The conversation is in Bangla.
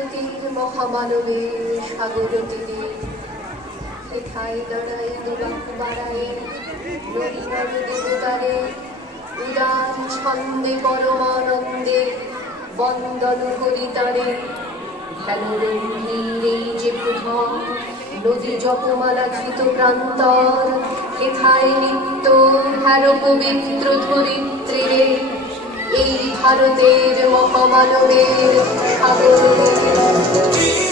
ভারতের মহামানবের সাগর তীরে হেথায় দাঁড়াই দুবাক বাড়াই নদী নর দেবতারে উদার ছন্দে পরমানন্দে বন্দন করি তারে। হেন গম্ভীর এই যে প্রভাব নদী জপমালা ধৃত প্রান্তর হেথায় নিত্য হেন পবিত্র ধরিত্রীরে এই ভারতের মহামানবের সাগর।